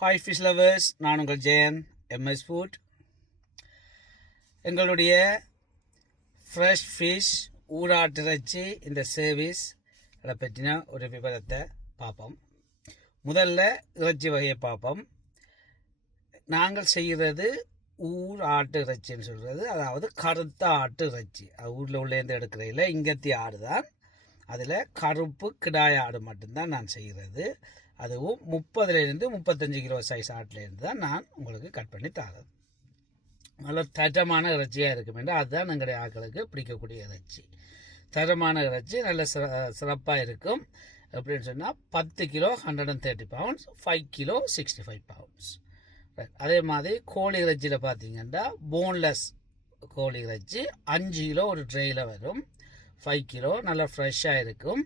Hi fish lovers, நான் உங்கள் Jayan MS food. எங்களுடைய ஃப்ரெஷ் ஃபிஷ் ஊராட்டிறைச்சி இந்த சர்வீஸ் அதை பற்றின ஒரு விவரத்தை பார்ப்போம். முதல்ல இறைச்சி வகையை பார்ப்போம். நாங்கள் செய்கிறது ஊர் ஆட்டு இறைச்சின்னு சொல்கிறது, அதாவது கருத்த ஆட்டு இறைச்சி. அது ஊரில் உள்ளேருந்து எடுக்கிறதில்ல, இங்கத்தி ஆடு தான். அதில் கருப்பு கிடாய ஆடு மட்டும்தான் நான் செய்கிறது. அதுவும் 30 to 35 கிலோ சைஸ் ஆட்டிலேருந்து தான் நான் உங்களுக்கு கட் பண்ணி தரது. நல்ல தரமான இறைச்சியாக இருக்கும் என்று அதுதான் எங்களுடைய ஆட்களுக்கு பிடிக்கக்கூடிய இறைச்சி. தரமான இறைச்சி நல்ல சிறப்பாக இருக்கும். எப்படின்னு சொன்னால் 10 கிலோ 130 pounds, 5 கிலோ 65 pounds. அதே மாதிரி கோழி இறைச்சியில் பார்த்தீங்கன்னா போன்லெஸ் கோழி இறைச்சி 5 கிலோ ஒரு ட்ரெயில் வரும். 5 கிலோ நல்லா ஃப்ரெஷ்ஷாக இருக்கும்.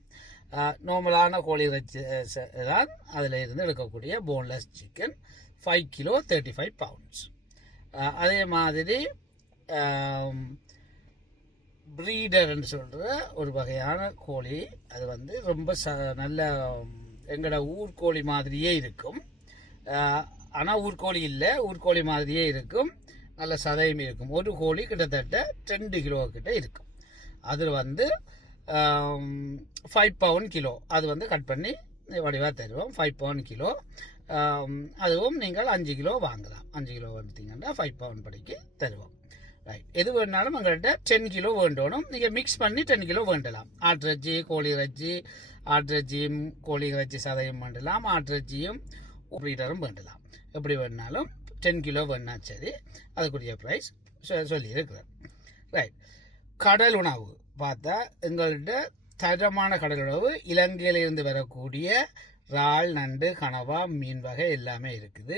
நார்மலான கோழி இறைச்சி தான் அதில் இருந்து எடுக்கக்கூடிய போன்லெஸ் சிக்கன் 5 கிலோ 35 pounds. அதே மாதிரி ப்ரீடர்ன்னு சொல்கிற ஒரு வகையான கோழி, அது வந்து ரொம்ப நல்ல எங்களோட ஊர்கோழி மாதிரியே இருக்கும். ஆனால் ஊர்கோழி இல்லை, ஊர்கோழி மாதிரியே இருக்கும். நல்ல சதையும் இருக்கும். ஒரு கோழி கிட்டத்தட்ட 2 கிலோ கிட்ட இருக்கும். அதில் வந்து 5 pound கிலோ அது வந்து கட் பண்ணி வடிவாக தருவோம். 5 pound கிலோ. அதுவும் நீங்கள் 5 கிலோ வாங்கலாம். 5 கிலோ எடுத்தீங்கன்னா 5 pound படிக்கு தருவோம். ரைட். எது வேணாலும் எங்கள்கிட்ட 10 கிலோ வேண்டணும். நீங்கள் மிக்ஸ் பண்ணி 10 கிலோ வேண்டலாம். ஆட்டிறைச்சி, கோழி இறைச்சி, ஆட்டிறைச்சியும் கோழி இறைச்சி சதையும் வேண்டலாம். ஆட்டிறைச்சியும் ப்ரீடரும் வேண்டலாம். எப்படி வேணாலும் 10 கிலோ வேணா சரி. அதுக்குரிய ப்ரைஸ் சொல்லியிருக்கிறேன். ரைட். கடல் உணவு பார்த்தா எங்கள்கிட்ட தரமான கடல் உணவு இலங்கையிலிருந்து வரக்கூடிய இறால், நண்டு, கனவா, மீன் வகை எல்லாமே இருக்குது.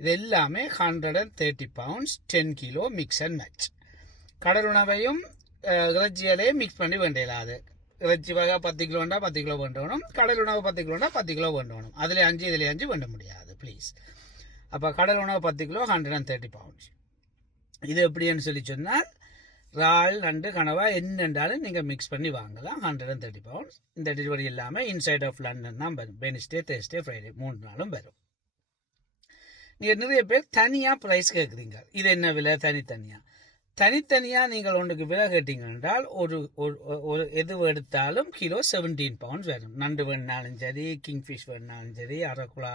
இது எல்லாமே 130 pounds, 10 kilo mix and match. கடல் உணவையும் இறைச்சியிலையும் மிக்ஸ் பண்ணி வேண்டியலாது. இறைச்சி வகை 10 கிலோண்டா 10 கிலோ வேண்டணும். கடல் உணவு 10 கிலோண்டா 10 கிலோ வேண்டணும். அதில் 5 இதில் 5 வேண்ட முடியாது ப்ளீஸ். அப்போ கடல் உணவு 10 கிலோ 130 pounds. இது எப்படின்னு சொல்லி சொன்னால் இறால், நண்டு, கனவா என்னென்றாலும் நீங்கள் மிக்ஸ் பண்ணி வாங்கலாம். 130 pounds. இந்த டெலிவரி இல்லாமல் இன்சைட் ஆஃப் லண்டன் தான் வரும். வெனிஸ்டே, தேர்ஸ்டே, ஃப்ரைடே 3 நாளும் வரும். நீங்கள் நிறைய பேர் தனியாக ப்ரைஸ் கேட்குறீங்க. இது என்ன விலை தனித்தனியாக நீங்கள் ஒன்றுக்கு விலை கேட்டீங்க என்றால் ஒரு எது எடுத்தாலும் கிலோ 17 pounds வரும். நண்டு வேணுனாலும் சரி, கிங்ஃபிஷ் வேணுனாலும் சரி, அரக்குலா